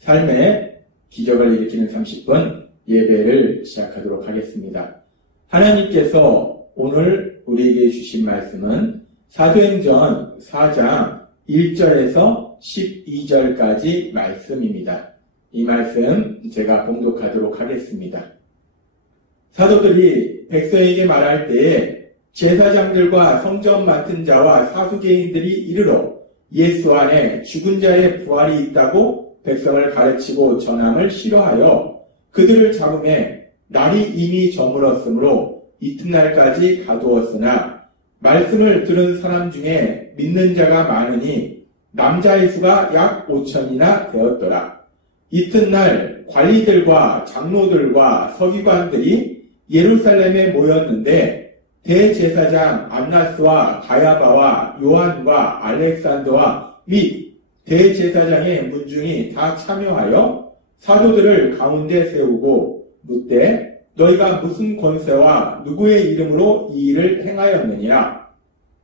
삶의 기적을 일으키는 30분 예배를 시작하도록 하겠습니다. 하나님께서 오늘 우리에게 주신 말씀은 사도행전 4장 1절에서 12절까지 말씀입니다. 이 말씀 제가 봉독하도록 하겠습니다. 사도들이 백성에게 말할 때에 제사장들과 성전 맡은 자와 사두개인들이 이르러 예수 안에 죽은 자의 부활이 있다고 백성을 가르치고 전함을 싫어하여 그들을 잡음에 날이 이미 저물었으므로 이튿날까지 가두었으나 말씀을 들은 사람 중에 믿는 자가 많으니 남자의 수가 약 5천이나 되었더라. 이튿날 관리들과 장로들과 서기관들이 예루살렘에 모였는데 대제사장 안나스와 가야바와 요한과 알렉산더와 및 대제사장의 문중이 다 참여하여 사도들을 가운데 세우고 묻되 너희가 무슨 권세와 누구의 이름으로 이 일을 행하였느냐.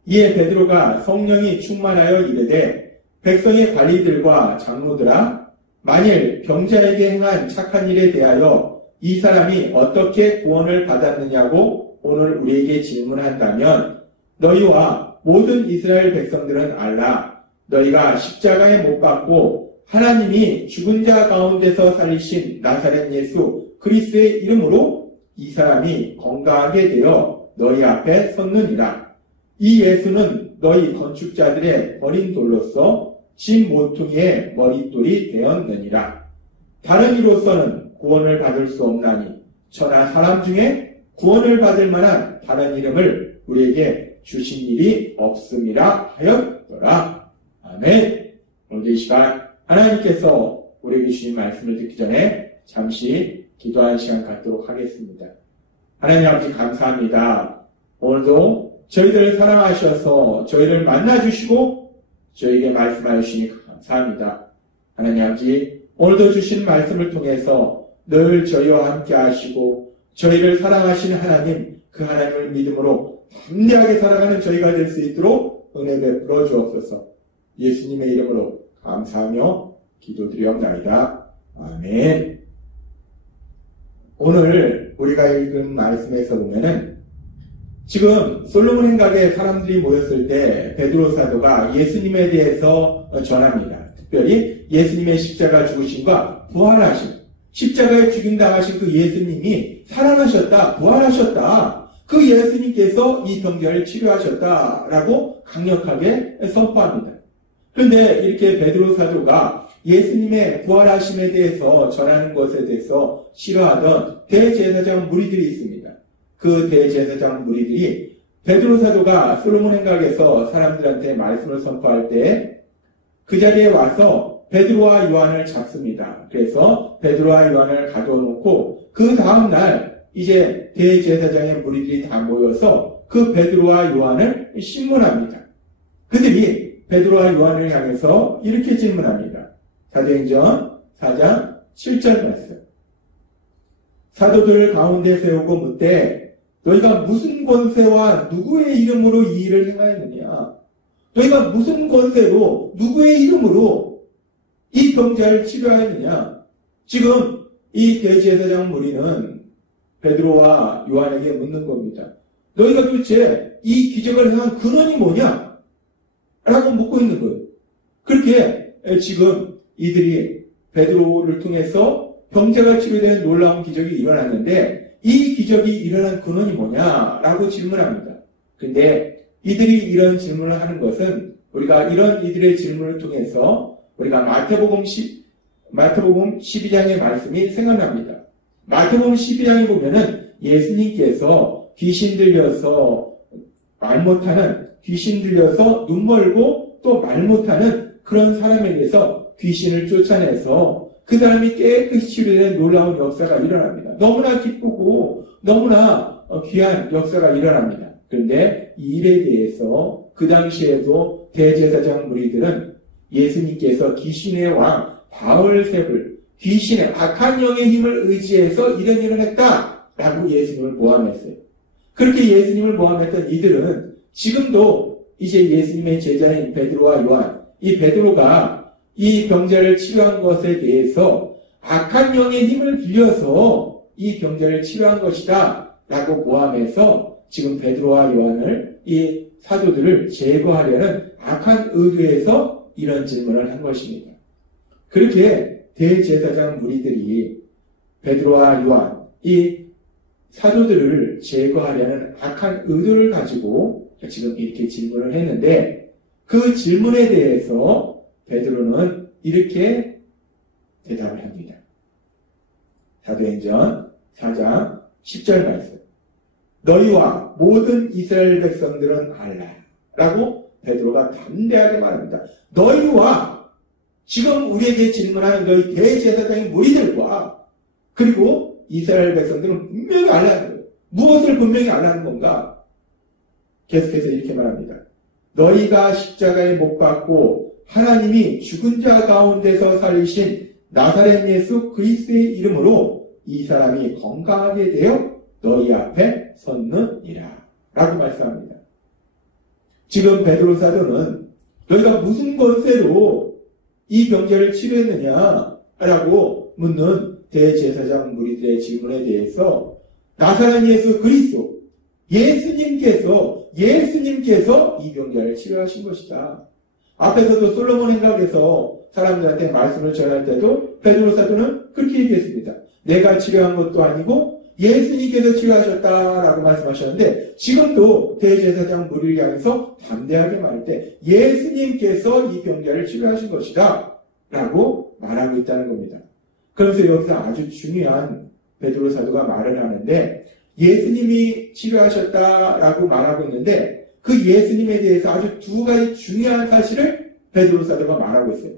이에 베드로가 성령이 충만하여 이르되 백성의 관리들과 장로들아 만일 병자에게 행한 착한 일에 대하여 이 사람이 어떻게 구원을 받았느냐고 오늘 우리에게 질문한다면 너희와 모든 이스라엘 백성들은 알라. 너희가 십자가에 못 박고 하나님이 죽은 자 가운데서 살리신 나사렛 예수 그리스도의 이름으로 이 사람이 건강하게 되어 너희 앞에 섰느니라. 이 예수는 너희 건축자들의 버린 돌로서 진 모퉁이의 머릿돌이 되었느니라. 다른 이로서는 구원을 받을 수 없나니 천하 사람 중에 구원을 받을 만한 다른 이름을 우리에게 주신 일이 없음이라 하였더라. 아멘. 오늘 이 시간 하나님께서 우리에게 주신 말씀을 듣기 전에 잠시 기도하는 시간 갖도록 하겠습니다. 하나님 아버지 감사합니다. 오늘도 저희들을 사랑하셔서 저희를 만나주시고 저희에게 말씀하여 주시니 감사합니다. 하나님 아버지 오늘도 주신 말씀을 통해서 늘 저희와 함께 하시고 저희를 사랑하시는 하나님 그 하나님을 믿음으로 담대하게 살아가는 저희가 될 수 있도록 은혜 베풀어 주옵소서. 예수님의 이름으로 감사하며 기도드리옵나이다. 아멘. 오늘 우리가 읽은 말씀에서 보면은 지금 솔로몬 행각에 사람들이 모였을 때 베드로 사도가 예수님에 대해서 전합니다. 특별히 예수님의 십자가 죽으심과 부활하심, 십자가에 죽임당하신 그 예수님이 살아나셨다, 부활하셨다. 그 예수님께서 이 병자를 치료하셨다라고 강력하게 선포합니다. 그런데 이렇게 베드로 사도가 예수님의 부활하심에 대해서 전하는 것에 대해서 싫어하던 대제사장 무리들이 있습니다. 그 대제사장 무리들이 베드로 사도가 솔로몬 행각에서 사람들한테 말씀을 선포할 때 그 자리에 와서 베드로와 요한을 잡습니다. 그래서 베드로와 요한을 가두어 놓고 그 다음 날 이제 대제사장의 무리들이 다 모여서 그 베드로와 요한을 신문합니다. 그들이 베드로와 요한을 향해서 이렇게 질문합니다. 사도행전 4장 7절 말씀. 사도들 가운데 세우고 묻되 너희가 무슨 권세와 누구의 이름으로 이 일을 행하였느냐. 너희가 무슨 권세로 누구의 이름으로 이 병자를 치료하였느냐. 지금 이 대제사장 무리는 베드로와 요한에게 묻는 겁니다. 너희가 도대체 이 기적을 행한 근원이 뭐냐? 라고 묻고 있는 거예요. 그렇게 지금 이들이 베드로를 통해서 병자가 치료되는 놀라운 기적이 일어났는데 이 기적이 일어난 근원이 뭐냐라고 질문합니다. 그런데 이들이 이런 질문을 하는 것은 우리가 이런 이들의 질문을 통해서 우리가 마태복음 12장의 말씀이 생각납니다. 마태복음 12장에 보면은 예수님께서 귀신 들려서 말 못하는, 귀신 들려서 눈 멀고 또 말 못하는 그런 사람에게서 귀신을 쫓아내서 그 사람이 깨끗이 치료되는 놀라운 역사가 일어납니다. 너무나 기쁘고 너무나 귀한 역사가 일어납니다. 그런데 이 일에 대해서 그 당시에도 대제사장 무리들은 예수님께서 귀신의 왕 바울세불, 귀신의 악한 영의 힘을 의지해서 이런 일을 했다라고 예수님을 모함했어요. 그렇게 예수님을 모함했던 이들은 지금도 이제 예수님의 제자인 베드로와 요한, 이 베드로가 이 병자를 치료한 것에 대해서 악한 영의 힘을 빌려서 이 병자를 치료한 것이다 라고 고함해서 지금 베드로와 요한을, 이 사도들을 제거하려는 악한 의도에서 이런 질문을 한 것입니다. 그렇게 대제사장 무리들이 베드로와 요한, 이 사도들을 제거하려는 악한 의도를 가지고 지금 이렇게 질문을 했는데, 그 질문에 대해서 베드로는 이렇게 대답을 합니다. 사도행전 4장 10절 말씀. 너희와 모든 이스라엘 백성들은 알라. 라고 베드로가 담대하게 말합니다. 너희와, 지금 우리에게 질문하는 너희 대제사장의 무리들과, 그리고 이스라엘 백성들은 분명히 알라는 거예요. 무엇을 분명히 알라는 건가? 계속해서 이렇게 말합니다. 너희가 십자가에 못 박고 하나님이 죽은 자 가운데서 살리신 나사렛 예수 그리스도의 이름으로 이 사람이 건강하게 되어 너희 앞에 섰느니라 라고 말씀합니다. 지금 베드로 사도는 너희가 무슨 권세로 이 병자를 치료했느냐 라고 묻는 대제사장 무리들의 질문에 대해서 나사렛 예수 그리스도, 예수님께서 이 병자를 치료하신 것이다. 앞에서도 솔로몬 행각에서 사람들한테 말씀을 전할 때도 베드로 사도는 그렇게 얘기했습니다. 내가 치료한 것도 아니고 예수님께서 치료하셨다라고 말씀하셨는데, 지금도 대제사장 무리를 향해서 담대하게 말할 때 예수님께서 이 병자를 치료하신 것이다 라고 말하고 있다는 겁니다. 그래서 여기서 아주 중요한 베드로 사도가 말을 하는데, 예수님이 치료하셨다라고 말하고 있는데 그 예수님에 대해서 아주 두 가지 중요한 사실을 베드로 사도가 말하고 있어요.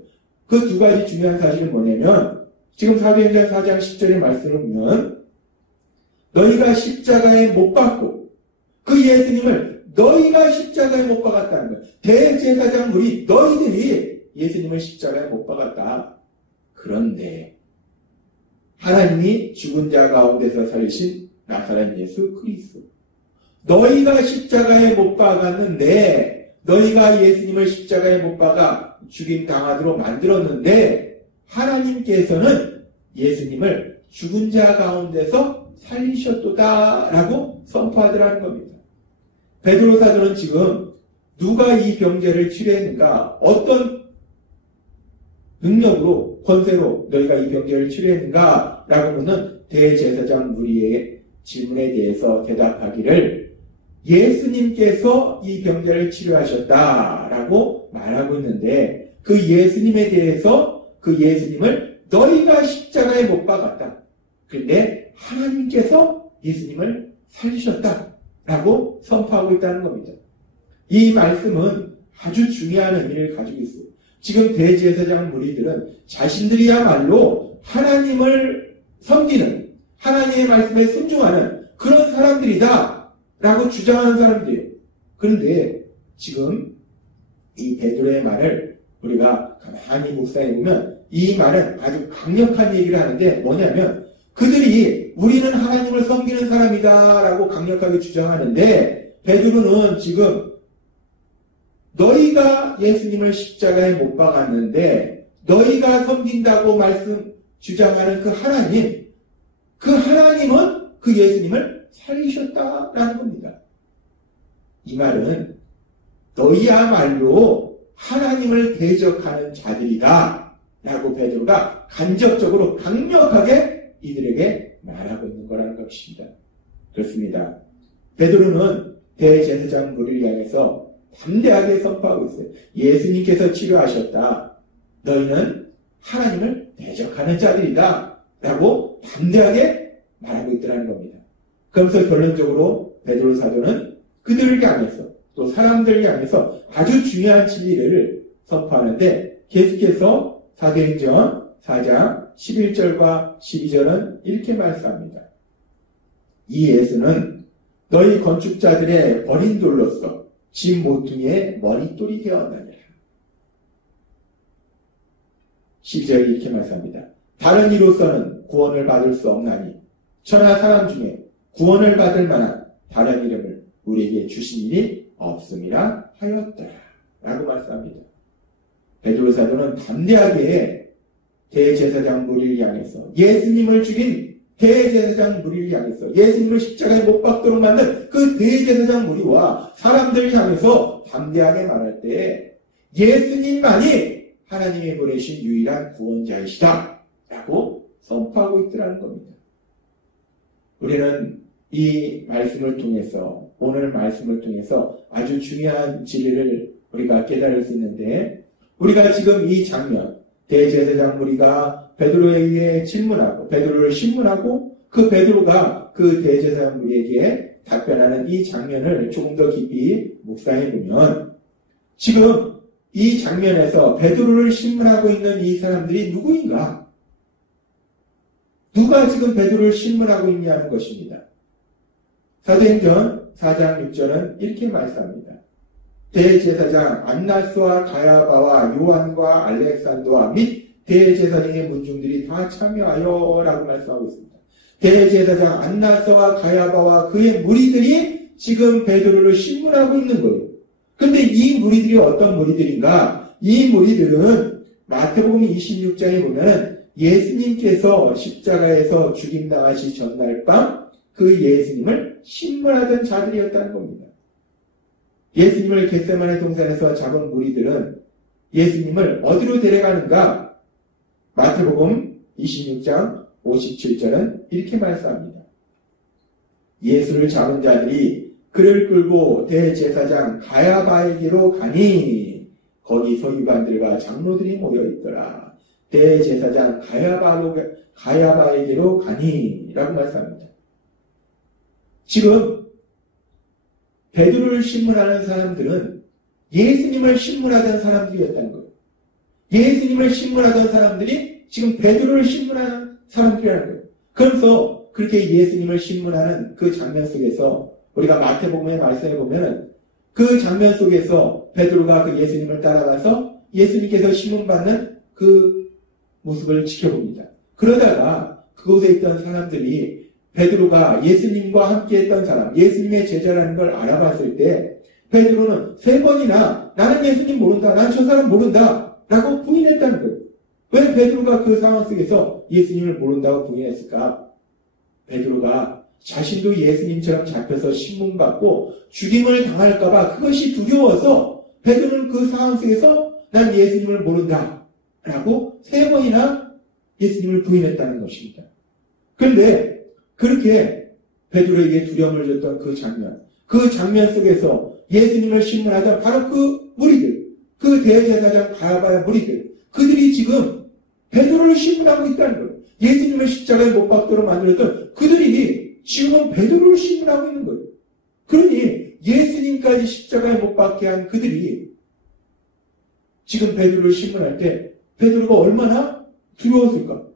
그 두 가지 중요한 사실은 뭐냐면, 지금 사도행전 4장 10절의 말씀을 보면 너희가 십자가에 못 박고, 그 예수님을 너희가 십자가에 못 박았다는 거예요. 대제사장 우리 너희들이 예수님을 십자가에 못 박았다. 그런데 하나님이 죽은 자 가운데서 살리신 나사렛 예수 그리스도, 너희가 십자가에 못 박았는데, 너희가 예수님을 십자가에 못 박아 죽임 당하도록 만들었는데 하나님께서는 예수님을 죽은 자 가운데서 살리셨도다라고 선포하더라는 겁니다. 베드로 사도는 지금 누가 이 병자를 치료했는가, 어떤 능력으로, 권세로 너희가 이 병자를 치료했는가 라고 묻는 대제사장 무리의 질문에 대해서 대답하기를 예수님께서 이 병자를 치료하셨다라고 말하고 있는데, 그 예수님에 대해서 그 예수님을 너희가 십자가에 못 박았다. 그런데 하나님께서 예수님을 살리셨다라고 선포하고 있다는 겁니다. 이 말씀은 아주 중요한 의미를 가지고 있어요. 지금 대제사장 무리들은 자신들이야말로 하나님을 섬기는, 하나님의 말씀에 순종하는 그런 사람들이다 라고 주장하는 사람들이에요. 그런데 지금 이 베드로의 말을 우리가 가만히 묵상해 보면 이 말은 아주 강력한 얘기를 하는데, 뭐냐면 그들이 우리는 하나님을 섬기는 사람이다 라고 강력하게 주장하는데, 베드로는 지금 너희가 예수님을 십자가에 못 박았는데 너희가 섬긴다고 주장하는 그 하나님, 그 하나님은 그 예수님을 살리셨다라는 겁니다. 이 말은 너희야말로 하나님을 대적하는 자들이다 라고 베드로가 간접적으로 강력하게 이들에게 말하고 있는 거라는 것입니다. 그렇습니다. 베드로는 대제사장 무리를 향해서 담대하게 선포하고 있어요. 예수님께서 치료하셨다. 너희는 하나님을 대적하는 자들이다 라고 담대하게 말하고 있더라는 겁니다. 그러면서 결론적으로 베드로 사도는 그들을 향해서, 또 사람들을 향해서 아주 중요한 진리를 선포하는데, 계속해서 사도행전 4장 11절과 12절은 이렇게 말씀합니다. 이 예수는 너희 건축자들의 버린 돌로서 집 모퉁이의 머릿돌이 되었느니라. 12절이 이렇게 말씀합니다. 다른 이로서는 구원을 받을 수 없나니 천하 사람 중에 구원을 받을 만한 다른 이름을 우리에게 주신 일이 없음이라 하였더라 라고 말씀합니다. 베드로 사도는 담대하게 대제사장 무리를 향해서 예수님을 죽인 대제사장 무리를 향해서 예수님을 십자가에 못 박도록 만든 그 대제사장 무리와 사람들을 향해서 담대하게 말할 때 예수님만이 하나님이 보내신 유일한 구원자이시다 라고 선포하고 있더라는 겁니다. 우리는 이 말씀을 통해서 오늘 말씀을 통해서 아주 중요한 진리를 우리가 깨달을 수 있는데 우리가 지금 이 장면 대제사장 무리가 베드로에 의해 질문하고 베드로를 신문하고 그 베드로가 그 대제사장 무리에게 답변하는 이 장면을 조금 더 깊이 묵상해 보면 지금 이 장면에서 베드로를 신문하고 있는 이 사람들이 누구인가? 누가 지금 베드로를 신문하고 있냐는 것입니다. 사도행전 4장 6절은 이렇게 말씀합니다. 대제사장 안나스와 가야바와 요한과 알렉산더와 및 대제사장의 문중들이 다 참여하여 라고 말씀하고 있습니다. 대제사장 안나스와 가야바와 그의 무리들이 지금 베드로를 신문하고 있는 거예요. 근데 이 무리들이 어떤 무리들인가? 이 무리들은 마태복음 26장에 보면 예수님께서 십자가에서 죽임당하시 전날 밤 그 예수님을 신문하던 자들이었다는 겁니다. 예수님을 겟세마네 동산에서 잡은 무리들은 예수님을 어디로 데려가는가? 마태복음 26장 57절은 이렇게 말씀합니다. 예수를 잡은 자들이 그를 끌고 대제사장 가야바에게로 가니 거기 서기관들과 장로들이 모여있더라. 대제사장 가야바에게로 가니 라고 말씀합니다. 지금 베드로를 신문하는 사람들은 예수님을 신문하던 사람들이었다는 거예요. 예수님을 신문하던 사람들이 지금 베드로를 신문하는 사람들이라는 거예요. 그래서 그렇게 예수님을 신문하는 그 장면 속에서 우리가 마태복음에 말씀해 보면 그 장면 속에서 베드로가 그 예수님을 따라가서 예수님께서 신문받는 그 모습을 지켜봅니다. 그러다가 그곳에 있던 사람들이 베드로가 예수님과 함께 했던 사람, 예수님의 제자라는 걸 알아봤을 때 베드로는 3번이나 나는 예수님 모른다, 난 저 사람 모른다 라고 부인했다는 거예요. 왜 베드로가 그 상황 속에서 예수님을 모른다고 부인했을까? 베드로가 자신도 예수님처럼 잡혀서 신문받고 죽임을 당할까봐 그것이 두려워서 베드로는 그 상황 속에서 난 예수님을 모른다 라고 3번이나 예수님을 부인했다는 것입니다. 그런데 그렇게 베드로에게 두려움을 줬던 그 장면 속에서 예수님을 신문하던 바로 그 무리들, 그 대제사장 가야바의 무리들, 그들이 지금 베드로를 신문하고 있다는 거예요. 예수님을 십자가에 못 박도록 만들었던 그들이 지금은 베드로를 신문하고 있는 거예요. 그러니 예수님까지 십자가에 못 박게 한 그들이 지금 베드로를 신문할 때 베드로가 얼마나 두려웠을까?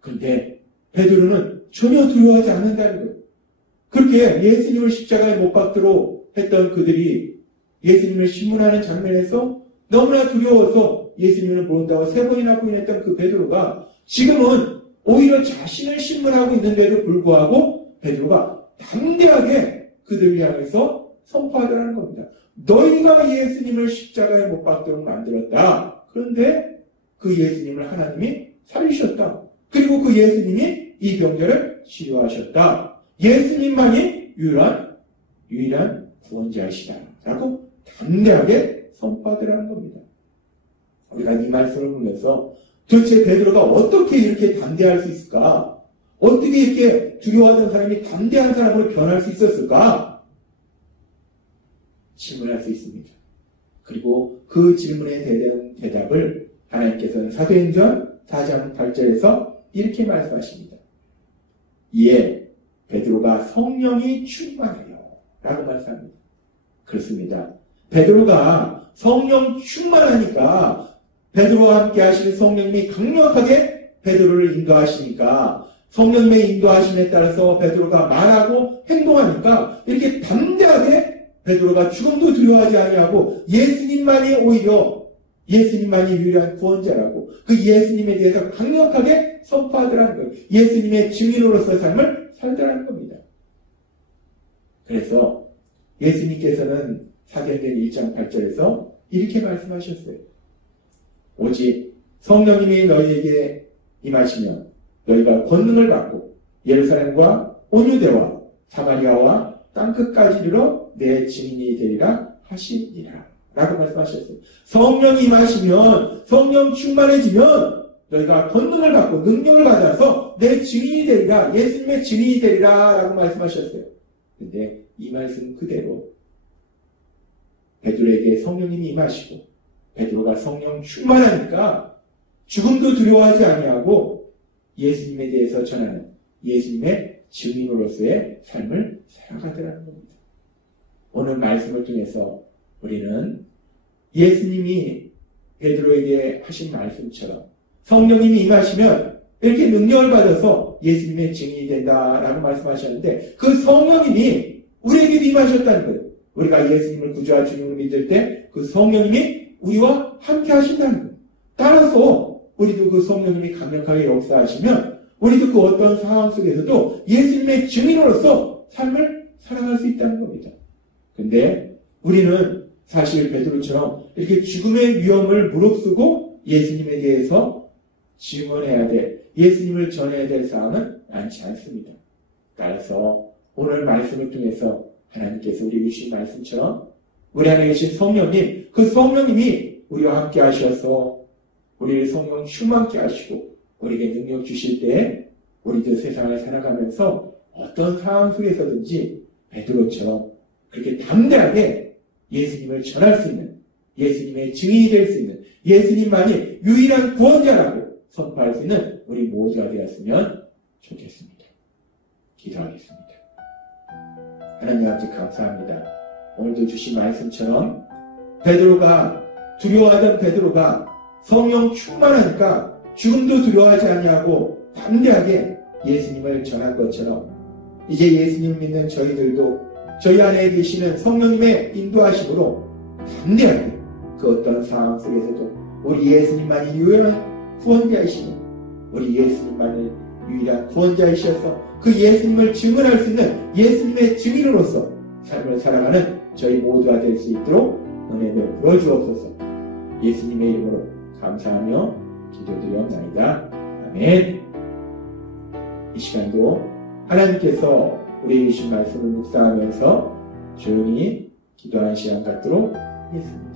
그런데 베드로는 전혀 두려워하지 않는다는 거예요. 그렇게 예수님을 십자가에 못 박도록 했던 그들이 예수님을 신문하는 장면에서 너무나 두려워서 예수님을 모른다고 3번이나 부인했던 그 베드로가 지금은 오히려 자신을 신문하고 있는데도 불구하고 베드로가 담대하게 그들을 향해서 선포하더라는 겁니다. 너희가 예수님을 십자가에 못 박도록 만들었다. 그런데 그 예수님을 하나님이 살리셨다. 그리고 그 예수님이 이 병자를 치료하셨다. 예수님만이 유일한 구원자이시다. 라고 담대하게 선포하더라는 겁니다. 우리가 이 말씀을 보면서 도대체 베드로가 어떻게 이렇게 담대할 수 있을까? 어떻게 이렇게 두려워하던 사람이 담대한 사람으로 변할 수 있었을까? 질문할 수 있습니다. 그리고 그 질문에 대한 대답을 하나님께서는 사도행전 4장 8절에서 이렇게 말씀하십니다. 이에 베드로가 성령이 충만하여 라고 말씀합니다. 그렇습니다. 베드로가 성령 충만하니까 베드로와 함께 하시는 성령님이 강력하게 베드로를 인도하시니까 성령님의 인도하심에 따라서 베드로가 말하고 행동하니까 이렇게 담대하게 베드로가 죽음도 두려워하지 아니하고 예수님만이 오히려 예수님만이 유일한 구원자라고 그 예수님에 대해서 강력하게 선포하더라는 거예요. 예수님의 증인으로서 삶을 살더라는 겁니다. 그래서 예수님께서는 사도행전 1장 8절에서 이렇게 말씀하셨어요. 오직 성령님이 너희에게 임하시면 너희가 권능을 받고 예루살렘과 온 유대와 사마리아와 땅끝까지 이르러 내 증인이 되리라 하시니라 라고 말씀하셨어요. 성령이 임하시면, 성령 충만해지면 너희가 권능을 받고 능력을 받아서 내 증인이 되리라, 예수님의 증인이 되리라 라고 말씀하셨어요. 근데 이 말씀 그대로 베드로에게 성령님이 임하시고 베드로가 성령 충만하니까 죽음도 두려워하지 아니하고 예수님에 대해서 전하는 예수님의 증인으로서의 삶을 살아가더라는 겁니다. 오늘 말씀을 통해서 우리는 예수님이 베드로에게 하신 말씀처럼 성령님이 임하시면 이렇게 능력을 받아서 예수님의 증인이 된다라고 말씀하셨는데 그 성령님이 우리에게 임하셨다는 거예요. 우리가 예수님을 구주와 주님으로 믿을 때 그 성령님이 우리와 함께 하신다는 거예요. 따라서 우리도 그 성령님이 강력하게 역사하시면 우리도 그 어떤 상황 속에서도 예수님의 증인으로서 삶을 살아갈 수 있다는 겁니다. 근데 우리는 사실 베드로처럼 이렇게 죽음의 위험을 무릅쓰고 예수님에 대해서 증언해야 돼, 예수님을 전해야 될 사항은 많지 않습니다. 따라서 오늘 말씀을 통해서 하나님께서 우리에게 주신 말씀처럼 우리 안에 계신 성령님, 그 성령님이 우리와 함께 하셔서 우리를 성령 충만케 하시고 우리에게 능력 주실 때 우리도 세상을 살아가면서 어떤 상황 속에서든지 베드로처럼 그렇게 담대하게 예수님을 전할 수 있는, 예수님의 증인이 될 수 있는, 예수님만이 유일한 구원자라고 선포할 수 있는 우리 모두가 되었으면 좋겠습니다. 기도하겠습니다. 하나님 아버지 감사합니다. 오늘도 주신 말씀처럼 베드로가 두려워하던 베드로가 성령 충만하니까 죽음도 두려워하지 아니하고 담대하게 예수님을 전한 것처럼 이제 예수님 믿는 저희들도 저희 안에 계시는 성령님의 인도하심으로 담대하게 그 어떤 상황 속에서도 우리 예수님만이 유일한 구원자이시니 우리 예수님만이 유일한 구원자이셔서 그 예수님을 증언할 수 있는 예수님의 증인으로서 삶을 살아가는 저희 모두가 될 수 있도록 은혜 베풀어 주옵소서. 예수님의 이름으로 감사하며 기도드리옵나이다. 아멘. 이 시간도 하나님께서 우리에게 주신 말씀을 묵상하면서 조용히 기도하는 시간 갖도록 하겠습니다.